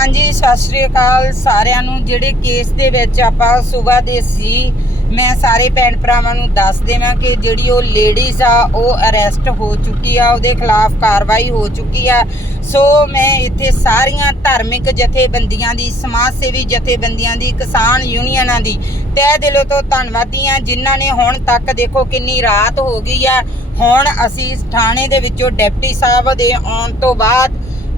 ਹਾਂਜੀ, ਸਤਿ ਸ਼੍ਰੀ ਅਕਾਲ ਸਾਰਿਆਂ ਨੂੰ। ਜਿਹੜੇ ਕੇਸ ਦੇ ਵਿੱਚ ਆਪਾਂ ਸਵੇਰ ਦੇ ਸੀ ਮੈਂ ਸਾਰੇ ਭੈਣ ਭਰਾਵਾਂ ਨੂੰ ਦੱਸ ਦੇਵਾਂ ਕਿ ਜਿਹੜੀ ਉਹ ਲੇਡੀਜ਼ ਆ, ਉਹ ਅਰੈਸਟ ਹੋ ਚੁੱਕੀ ਆ, ਉਹਦੇ ਖਿਲਾਫ ਕਾਰਵਾਈ ਹੋ ਚੁੱਕੀ ਆ। ਸੋ ਮੈਂ ਇੱਥੇ ਸਾਰੀਆਂ ਧਾਰਮਿਕ ਜਥੇਬੰਦੀਆਂ ਦੀ ਸਮਾਜ ਸੇਵੀ ਜਥੇਬੰਦੀਆਂ ਦੀ, ਕਿਸਾਨ ਯੂਨੀਅਨਾਂ ਦੀ ਤਹਿ ਦਿਲੋਂ ਤੋਂ ਧੰਨਵਾਦੀ ਆ ਜਿਨ੍ਹਾਂ ਨੇ ਹੁਣ ਤੱਕ ਦੇਖੋ ਕਿੰਨੀ ਰਾਤ ਹੋ ਗਈ ਆ। ਹੁਣ ਅਸੀਂ ਥਾਣੇ ਦੇ ਵਿੱਚੋਂ ਡਿਪਟੀ ਸਾਹਿਬ ਦੇ ਆਉਣ ਤੋਂ ਬਾਅਦ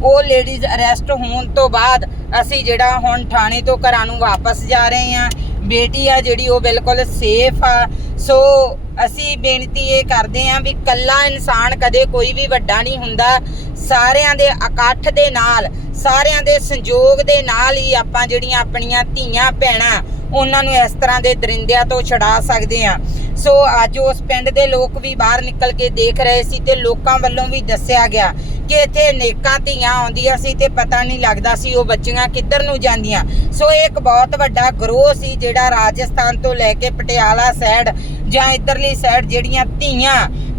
ਉਹ ਲੇਡੀਜ਼ ਅਰੈਸਟ ਹੋਣ ਤੋਂ ਬਾਅਦ ਅਸੀਂ ਜਿਹੜਾ ਹੁਣ ਥਾਣੇ ਤੋਂ ਘਰਾਂ ਨੂੰ ਵਾਪਸ ਜਾ ਰਹੇ ਹਾਂ। ਬੇਟੀ ਆ ਜਿਹੜੀ ਉਹ ਬਿਲਕੁਲ ਸੇਫ ਆ। ਸੋ ਅਸੀਂ ਬੇਨਤੀ ਇਹ ਕਰਦੇ ਹਾਂ ਵੀ ਕੱਲਾ ਇਨਸਾਨ ਕਦੇ ਕੋਈ ਵੀ ਵੱਡਾ ਨਹੀਂ ਹੁੰਦਾ। ਸਾਰਿਆਂ ਦੇ ਇਕੱਠ ਦੇ ਨਾਲ, ਸਾਰਿਆਂ ਦੇ ਸੰਯੋਗ ਦੇ ਨਾਲ ਹੀ ਆਪਾਂ ਜਿਹੜੀਆਂ ਆਪਣੀਆਂ ਧੀਆਂ, ਭੈਣਾਂ, ਉਹਨਾਂ ਨੂੰ ਇਸ ਤਰ੍ਹਾਂ ਦੇ ਦਰਿੰਦਿਆਂ ਤੋਂ ਛੁਡਾ ਸਕਦੇ ਹਾਂ। ਸੋ ਅੱਜ ਉਸ ਪਿੰਡ ਦੇ ਲੋਕ ਵੀ ਬਾਹਰ ਨਿਕਲ ਕੇ ਦੇਖ ਰਹੇ ਸੀ ਤੇ ਲੋਕਾਂ ਵੱਲੋਂ ਵੀ ਦੱਸਿਆ ਗਿਆ ਕਿ ਇੱਥੇ ਅਨੇਕਾਂ ਧੀਆਂ ਆਉਂਦੀਆਂ ਸੀ ਤੇ ਪਤਾ ਨਹੀਂ ਲੱਗਦਾ ਸੀ ਉਹ ਬੱਚੀਆਂ ਕਿੱਧਰ ਨੂੰ ਜਾਂਦੀਆਂ। ਸੋ ਇਹ ਇੱਕ ਬਹੁਤ ਵੱਡਾ ਗਰੋਹ ਸੀ ਜਿਹੜਾ ਰਾਜਸਥਾਨ ਤੋਂ ਲੈ ਕੇ ਪਟਿਆਲਾ ਸਾਈਡ ਜਾਂ ਇਧਰਲੀ ਸਾਈਡ ਜਿਹੜੀਆਂ ਧੀਆਂ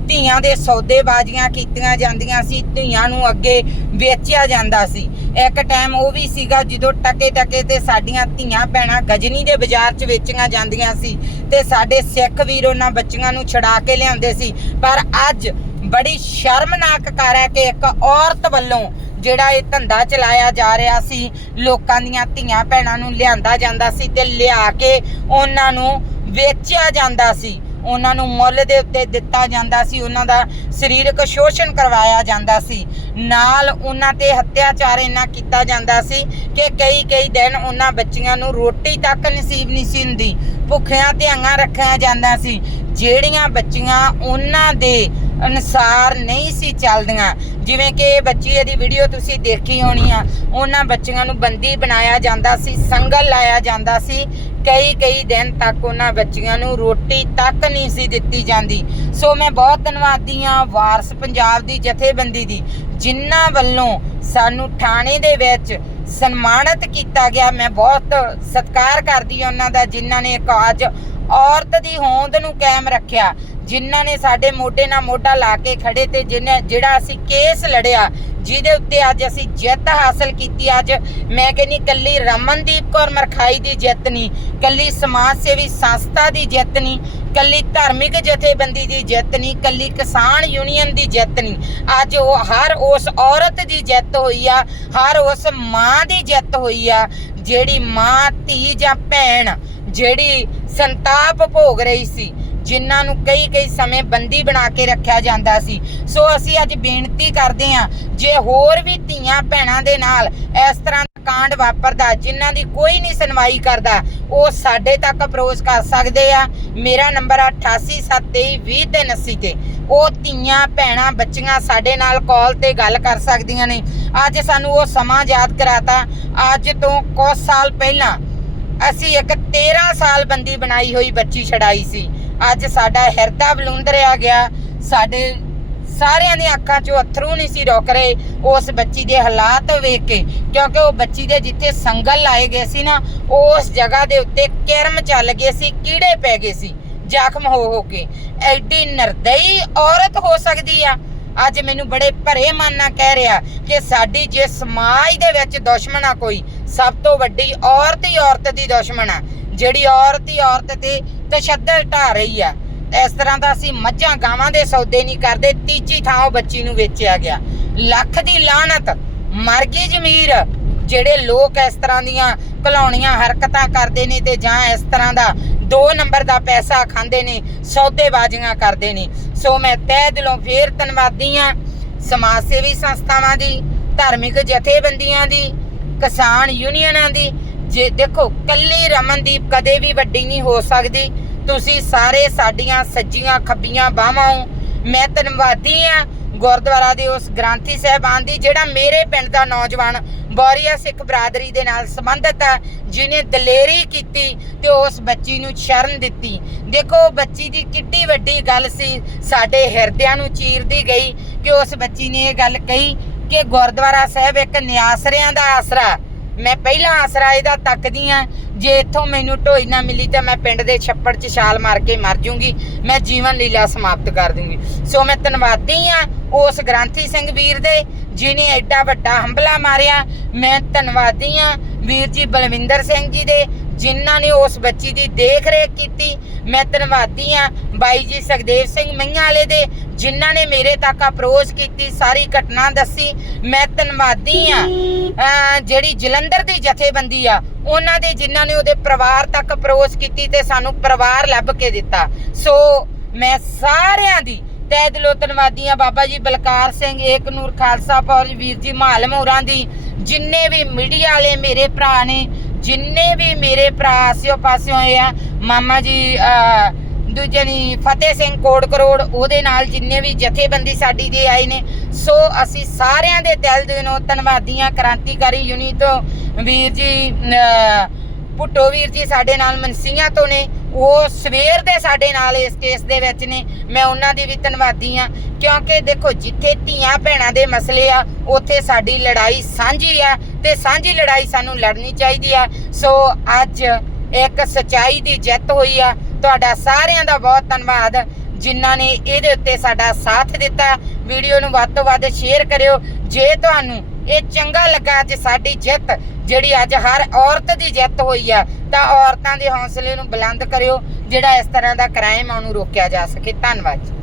ਧੀਆਂ ਦੇ ਸੌਦੇਬਾਜ਼ੀਆਂ ਕੀਤੀਆਂ ਜਾਂਦੀਆਂ ਸੀ, ਧੀਆਂ ਨੂੰ ਅੱਗੇ ਵੇਚਿਆ ਜਾਂਦਾ ਸੀ। ਇੱਕ ਟਾਈਮ ਉਹ ਵੀ ਸੀਗਾ ਜਦੋਂ ਟਕੇ ਟਕੇ ਤੇ ਸਾਡੀਆਂ ਧੀਆਂ ਭੈਣਾਂ ਗਜਨੀ ਦੇ ਬਾਜ਼ਾਰ 'ਚ ਵੇਚੀਆਂ ਜਾਂਦੀਆਂ ਸੀ ਤੇ ਸਾਡੇ ਸਿੱਖ ਵੀਰ ਉਹਨਾਂ ਬੱਚੀਆਂ ਨੂੰ ਛਡਾ ਕੇ ਲਿਆਉਂਦੇ ਸੀ। ਪਰ ਅੱਜ ਬੜੀ ਸ਼ਰਮਨਾਕ ਕਾਰ ਹੈ ਕਿ ਇੱਕ ਔਰਤ ਵੱਲੋਂ ਜਿਹੜਾ ਇਹ ਧੰਦਾ ਚਲਾਇਆ ਜਾ ਰਿਹਾ ਸੀ, ਲੋਕਾਂ ਦੀਆਂ ਧੀਆਂ ਭੈਣਾਂ ਨੂੰ ਲਿਆਂਦਾ ਜਾਂਦਾ ਸੀ ਤੇ ਲਿਆ ਕੇ ਉਹਨਾਂ ਨੂੰ ਵੇਚਿਆ ਜਾਂਦਾ ਸੀ। ਉਹਨਾਂ ਨੂੰ ਮੁੱਲ ਦੇ ਉੱਤੇ ਦਿੱਤਾ ਜਾਂਦਾ ਸੀ, ਉਹਨਾਂ ਦਾ ਸਰੀਰਕ ਸ਼ੋਸ਼ਣ ਕਰਵਾਇਆ ਜਾਂਦਾ ਸੀ। ਨਾਲ ਉਹਨਾਂ ਤੇ ਹੱਤਿਆਚਾਰ ਇੰਨਾ ਕੀਤਾ ਜਾਂਦਾ ਸੀ ਕਿ ਕਈ ਕਈ ਦਿਨ ਉਹਨਾਂ ਬੱਚੀਆਂ ਨੂੰ ਰੋਟੀ ਤੱਕ ਨਸੀਬ ਨਹੀਂ ਸੀ ਹੁੰਦੀ, ਭੁੱਖਿਆਂ ਧਿਆਂਗਾ ਰੱਖਿਆ ਜਾਂਦਾ ਸੀ। ਜਿਹੜੀਆਂ ਬੱਚੀਆਂ ਉਹਨਾਂ ਦੇ ਅਨੁਸਾਰ ਨਹੀਂ ਸੀ ਚੱਲਦੀਆਂ। ਜਿਵੇਂ ਕਿ ਬੱਚੀ ਦੀ ਵੀਡੀਓ ਤੁਸੀਂ ਦੇਖੀ ਹੋਣੀ ਆ, ਉਹਨਾਂ ਬੱਚੀਆਂ ਨੂੰ ਬੰਦੀ ਬਣਾਇਆ ਜਾਂਦਾ ਸੀ, ਸੰਗਲ ਲਾਇਆ ਜਾਂਦਾ ਸੀ। ਕਈ ਕਈ ਦਿਨ ਤੱਕ ਉਹਨਾਂ ਬੱਚੀਆਂ ਨੂੰ ਰੋਟੀ ਤੱਕ ਨਹੀਂ ਸੀ ਦਿੱਤੀ ਜਾਂਦੀ। ਸੋ ਮੈਂ ਬਹੁਤ ਧੰਨਵਾਦੀ ਆ ਵਾਰਸ ਪੰਜਾਬ ਦੀ ਜਥੇਬੰਦੀ ਦੀ, ਜਿਨ੍ਹਾਂ ਵੱਲੋਂ ਸਾਨੂੰ ਥਾਣੇ ਦੇ ਵਿੱਚ ਸਨਮਾਨਿਤ ਕੀਤਾ ਗਿਆ। ਮੈਂ ਬਹੁਤ ਸਤਿਕਾਰ ਕਰਦੀ ਹਾਂ ਉਹਨਾਂ ਦਾ, ਜਿਨ੍ਹਾਂ ਨੇ ਇੱਕ ਅੱਜ ਔਰਤ ਦੀ ਹੋਂਦ ਨੂੰ ਕਾਇਮ ਰੱਖਿਆ। ਜਿਨ੍ਹਾਂ ਨੇ ਸਾਡੇ ਮੋਢੇ ਨਾਲ ਮੋਢਾ ਲਾ ਕੇ ਖੜੇ ਤੇ ਜਿਹਨੇ ਜਿਹੜਾ ਅਸੀਂ ਕੇਸ ਲੜਿਆ, ਜਿਹਦੇ ਉੱਤੇ ਅੱਜ ਅਸੀਂ ਜਿੱਤ ਹਾਸਲ ਕੀਤੀ ਅੱਜ। ਮੈਂ ਕਹਿੰਨੀ ਕੱਲੀ ਰਮਨਦੀਪ ਕੌਰ ਮਰਖਾਈ ਦੀ ਜਿੱਤ ਨਹੀਂ, ਕੱਲੀ ਸਮਾਜ ਸੇਵੀ ਸੰਸਥਾ ਦੀ ਜਿੱਤ ਨਹੀਂ, ਕੱਲੀ ਧਾਰਮਿਕ ਜਥੇਬੰਦੀ ਦੀ ਜਿੱਤ ਨਹੀਂ, ਕੱਲੀ ਕਿਸਾਨ ਯੂਨੀਅਨ ਦੀ ਜਿੱਤ ਨਹੀਂ। ਅੱਜ ਉਹ ਹਰ ਉਸ ਔਰਤ ਦੀ ਜਿੱਤ ਹੋਈ ਆ, ਹਰ ਉਸ ਮਾਂ ਦੀ ਜਿੱਤ ਹੋਈ ਆ, ਜਿਹੜੀ ਮਾਂ, ਧੀ ਜਾਂ ਭੈਣ, ਜਿਹੜੀ ਸੰਤਾਪ ਭੋਗ ਰਹੀ ਸੀ। ਜਿਨ੍ਹਾਂ ਨੂੰ ਕਈ ਕਈ ਸਮੇਂ ਬੰਦੀ ਬਣਾ ਕੇ ਰੱਖਿਆ ਜਾਂਦਾ ਸੀ। ਸੋ ਅਸੀਂ ਅੱਜ ਬੇਨਤੀ ਕਰਦੇ ਹਾਂ, ਜੇ ਹੋਰ ਵੀ ਧੀਆਂ ਭੈਣਾਂ ਦੇ ਨਾਲ ਇਸ ਤਰ੍ਹਾਂ ਦਾ ਕਾਂਡ ਵਾਪਰਦਾ, ਜਿਨ੍ਹਾਂ ਦੀ ਕੋਈ ਨਹੀਂ ਸੁਣਵਾਈ ਕਰਦਾ, ਉਹ ਸਾਡੇ ਤੱਕ ਅਪਰੋਚ ਕਰ ਸਕਦੇ ਆ। ਮੇਰਾ ਨੰਬਰ ਆ 887320 ਤੇ। ਉਹ ਧੀਆਂ ਭੈਣਾਂ ਬੱਚੀਆਂ ਸਾਡੇ ਨਾਲ ਕਾਲ ਤੇ ਗੱਲ ਕਰ ਸਕਦੀਆਂ ਨੇ। ਅੱਜ ਸਾਨੂੰ ਉਹ ਸਮਾਂ ਯਾਦ ਕਰਾਤਾ। ਅੱਜ ਤੋਂ ਕੁਝ ਸਾਲ ਪਹਿਲਾਂ ਅਸੀਂ ਇੱਕ 13 ਸਾਲ ਬੰਦੀ ਬਣਾਈ ਹੋਈ ਬੱਚੀ ਛਡਾਈ ਸੀ। ਅੱਜ ਸਾਡਾ ਹਿਰਦਾ ਬਲੁੰਦਰਿਆ ਗਿਆ। ਸਾਡੇ ਸਾਰਿਆਂ ਦੀਆਂ ਅੱਖਾਂ 'ਚੋਂ ਅਥਰੂ ਨਹੀਂ ਸੀ ਰੋਕ ਰਹੇ ਉਸ ਬੱਚੀ ਦੇ ਹਾਲਾਤ ਵੇਖ ਕੇ। ਕਿਉਂਕਿ ਉਹ ਬੱਚੀ ਦੇ ਜਿੱਥੇ ਸੰਗਲ ਲਾਏ ਗਏ ਸੀ ਨਾ, ਉਸ ਜਗ੍ਹਾ ਦੇ ਉੱਤੇ ਕਿਰਮ ਚੱਲ ਗਏ ਸੀ, ਕੀੜੇ ਪੈ ਗਏ ਸੀ, ਜ਼ਖਮ ਹੋ ਹੋ ਕੇ। ਐਡੀ ਨਰਦਈ ਔਰਤ ਹੋ ਸਕਦੀ ਆ। ਅੱਜ ਮੈਨੂੰ ਬੜੇ ਭਰੇ ਮਨ ਨਾਲ ਕਹਿ ਰਿਹਾ ਕਿ ਸਾਡੀ ਜੇ ਸਮਾਜ ਦੇ ਵਿੱਚ ਦੁਸ਼ਮਣ ਆ ਕੋਈ, ਸਭ ਤੋਂ ਵੱਡੀ ਔਰਤ ਹੀ ਔਰਤ ਦੀ ਦੁਸ਼ਮਣ ਆ। ਜਿਹੜੀ ਔਰਤ ਹੀ ਔਰਤ ਤੇ ਤਸ਼ੱਦਦ ਢਾ ਰਹੀ ਆ। ਇਸ ਤਰ੍ਹਾਂ ਦਾ ਅਸੀਂ ਮੱਝਾਂ ਗਾਵਾਂ ਦੇ ਸੌਦੇ ਨਹੀਂ ਕਰਦੇ, ਤੀਜੀ ਥਾਂ ਬੱਚੀ ਨੂੰ ਵੇਚਿਆ ਗਿਆ। ਲੱਖ ਦੀ ਲਾਹਨਤ, ਮਰ ਗਈ ਜ਼ਮੀਰ, ਜਿਹੜੇ ਲੋਕ ਇਸ ਤਰ੍ਹਾਂ ਦੀਆਂ ਘਲਾਉਣੀਆਂ ਹਰਕਤਾਂ ਕਰਦੇ ਨੇ ਤੇ ਜਾਂ ਇਸ ਤਰ੍ਹਾਂ ਦਾ ਦੋ ਨੰਬਰ ਦਾ ਪੈਸਾ ਖਾਂਦੇ ਨੇ, ਸੌਦੇਬਾਜ਼ੀਆਂ ਕਰਦੇ ਨੇ। ਸੋ ਮੈਂ ਤਹਿ ਦਿਲੋਂ ਫੇਰ ਧੰਨਵਾਦੀ ਆ ਸਮਾਜ ਸੇਵੀ ਸੰਸਥਾਵਾਂ ਦੀ, ਧਾਰਮਿਕ ਜਥੇਬੰਦੀਆਂ ਦੀ, ਕਿਸਾਨ ਯੂਨੀਅਨਾਂ ਦੀ। ਜੇ ਦੇਖੋ, ਕੱਲੀ ਰਮਨਦੀਪ ਕਦੇ ਵੀ ਵੱਡੀ ਨਹੀਂ ਹੋ ਸਕਦੀ। ਤੁਸੀਂ ਸਾਰੇ ਸਾਡੀਆਂ ਸੱਜੀਆਂ ਖੱਬੀਆਂ ਬਾਹਾਂ ਹੋ। ਮੈਂ ਧੰਨਵਾਦੀ ਆ ਗੁਰਦੁਆਰਾ ਦੇ ਉਸ ਗ੍ਰੰਥੀ ਸਾਹਿਬਾਨ ਦੀ, ਜਿਹੜਾ ਮੇਰੇ ਪਿੰਡ ਦਾ ਨੌਜਵਾਨ ਬੌਰੀਆ ਸਿੱਖ ਬਰਾਦਰੀ ਦੇ ਨਾਲ ਸੰਬੰਧਿਤ ਹੈ ਜਿਨੇ ਦਲੇਰੀ ਕੀਤੀ ਤੇ ਉਸ ਬੱਚੀ ਨੂੰ ਸ਼ਰਨ ਦਿੱਤੀ। ਦੇਖੋ ਬੱਚੀ ਦੀ ਕਿੱਡੀ ਵੱਡੀ ਗੱਲ ਸੀ, ਸਾਡੇ ਹਿਰਦਿਆਂ ਨੂੰ ਚੀਰਦੀ ਗਈ ਕਿ ਉਸ ਬੱਚੀ ਨੇ ਇਹ ਗੱਲ ਕਹੀ ਕਿ ਗੁਰਦੁਆਰਾ ਸਾਹਿਬ ਇੱਕ ਨਿਆਸਰਿਆਂ ਦਾ ਆਸਰਾ ਮੈਂ ਪਹਿਲਾਂ ਆਸਰਾ ਇਹਦਾ ਤੱਕਦੀ ਆ ਜੇ ਇੱਥੋਂ ਮੈਨੂੰ ਢੋਈ ਨਾ ਮਿਲੀ ਤਾਂ ਮੈਂ ਪਿੰਡ ਦੇ ਛੱਪੜ 'ਚ ਛਾਲ ਮਾਰ ਕੇ ਮਰ ਜੂੰਗੀ। ਮੈਂ ਜੀਵਨ ਲੀਲਾ ਸਮਾਪਤ ਕਰ ਦੂੰਗੀ। ਸੋ ਮੈਂ ਧੰਨਵਾਦੀ ਆ ਉਸ ਗ੍ਰਾਂਥੀ ਸਿੰਘ ਵੀਰ ਦੇ ਜਿਨੇ ਐਡਾ ਵੱਡਾ ਹੰਬਲਾ ਮਾਰਿਆ। ਮੈਂ ਧੰਨਵਾਦੀ ਆ ਵੀਰ ਜੀ ਬਲਵਿੰਦਰ ਸਿੰਘ ਜੀ ਦੇ ਜਿਨ੍ਹਾਂ ਨੇ ਉਸ ਬੱਚੀ ਦੀ ਦੇਖ ਰੇਖ ਕੀਤੀ, ਮੈਂ ਧੰਨਵਾਦੀ ਆ ਬਾਈ ਜੀ ਸੁਖਦੇਵ ਸਿੰਘ ਮਈਆਂ ਵਾਲੇ ਦੇ, ਜਿਨ੍ਹਾਂ ਨੇ ਮੇਰੇ ਤੱਕ ਅਪਰੋਚ ਕੀਤੀ, ਸਾਰੀ ਘਟਨਾ ਦੱਸੀ। ਮੈਂ ਧੰਨਵਾਦੀ ਆ ਜਿਹੜੀ ਜਲੰਧਰ ਦੀ ਜਥੇਬੰਦੀ ਆ, ਉਹਨਾਂ ਦੇ ਜਿਨ੍ਹਾਂ ਨੇ ਉਹਦੇ ਪਰਿਵਾਰ ਤੱਕ ਅਪਰੋਚ ਕੀਤੀ ਤੇ ਸਾਨੂੰ ਪਰਿਵਾਰ ਲੱਭ ਕੇ ਦਿੱਤਾ। ਸੋ, ਮੈਂ ਸਾਰਿਆਂ ਦੀ ਤਹਿ ਦਿਲੋਂ ਧੰਨਵਾਦੀ ਆ ਬਾਬਾ ਜੀ ਬਲਕਾਰ ਸਿੰਘ ਏਕ ਨੂਰ ਖਾਲਸਾ ਫੌਜ ਵੀਰ ਜੀ ਮਾਲਮ ਹੋਰਾਂ ਦੀ, ਜਿੰਨੇ ਵੀ ਮੀਡੀਆ ਵਾਲੇ ਮੇਰੇ ਭਰਾ ਨੇ ਜਿੰਨੇ ਵੀ ਮੇਰੇ ਭਰਾ ਆਸਿਓ ਪਾਸਿਓ ਹੋਏ ਆ ਮਾਮਾ ਜੀ ਦੂਜੇ ਨੇ ਫਤਿਹ ਸਿੰਘ ਕੋੜ ਕਰੋੜ ਉਹਦੇ ਨਾਲ ਜਿੰਨੇ ਵੀ ਜਥੇਬੰਦੀ ਸਾਡੀ ਦੇ ਆਏ ਨੇ ਸੋ ਅਸੀਂ ਸਾਰਿਆਂ ਦੇ ਦਿਲ ਦੇ ਨੂੰ ਧੰਨਵਾਦੀਆਂ ਕ੍ਰਾਂਤੀਕਾਰੀ ਯੂਨੀ ਤੋਂ ਵੀਰ ਜੀ ਅਹ, ਪੁੱਟੋ ਵੀਰ ਜੀ ਸਾਡੇ ਨਾਲ ਮਨਸੀਆਂ ਤੋਂ ਨੇ ਉਹ ਸਵੇਰ ਦੇ ਸਾਡੇ ਨਾਲ ਇਸ ਕੇਸ ਦੇ ਵਿੱਚ ਨੇ ਮੈਂ ਉਹਨਾਂ ਦੀ ਵੀ ਧੰਨਵਾਦੀ ਆ ਕਿਉਂਕਿ ਦੇਖੋ ਜਿੱਥੇ ਧੀਆਂ ਭੈਣਾਂ ਦੇ ਮਸਲੇ ਆ ਉੱਥੇ ਸਾਡੀ ਲੜਾਈ ਸਾਂਝੀ ਆ ਤੇ ਸਾਂਝੀ ਲੜਾਈ ਸਾਨੂੰ ਲੜਨੀ ਚਾਹੀਦੀ ਆ। ਸੋ ਅੱਜ ਇੱਕ ਸਚਾਈ ਦੀ ਜਿੱਤ ਹੋਈ ਆ। ਤੁਹਾਡਾ ਸਾਰਿਆਂ ਦਾ ਬਹੁਤ ਧੰਨਵਾਦ ਜਿਨ੍ਹਾਂ ਨੇ ਇਹਦੇ ਉੱਤੇ ਸਾਡਾ ਸਾਥ ਦਿੱਤਾ। ਵੀਡੀਓ ਨੂੰ ਵੱਧ ਤੋਂ ਵੱਧ ਸ਼ੇਅਰ ਕਰਿਓ। ਜੇ ਤੁਹਾਨੂੰ ਇਹ ਚੰਗਾ ਲੱਗਾ ਅੱਜ ਸਾਡੀ ਜਿੱਤ, ਜਿਹੜੀ ਅੱਜ ਹਰ ਔਰਤ ਦੀ ਜਿੱਤ ਹੋਈ ਆ, ਤਾਂ ਔਰਤਾਂ ਦੇ ਹੌਸਲੇ ਨੂੰ ਬੁਲੰਦ ਕਰਿਓ, ਜਿਹੜਾ ਇਸ ਤਰ੍ਹਾਂ ਦਾ ਕ੍ਰਾਈਮ ਆ ਉਹਨੂੰ ਰੋਕਿਆ ਜਾ ਸਕੇ। ਧੰਨਵਾਦ ਜੀ।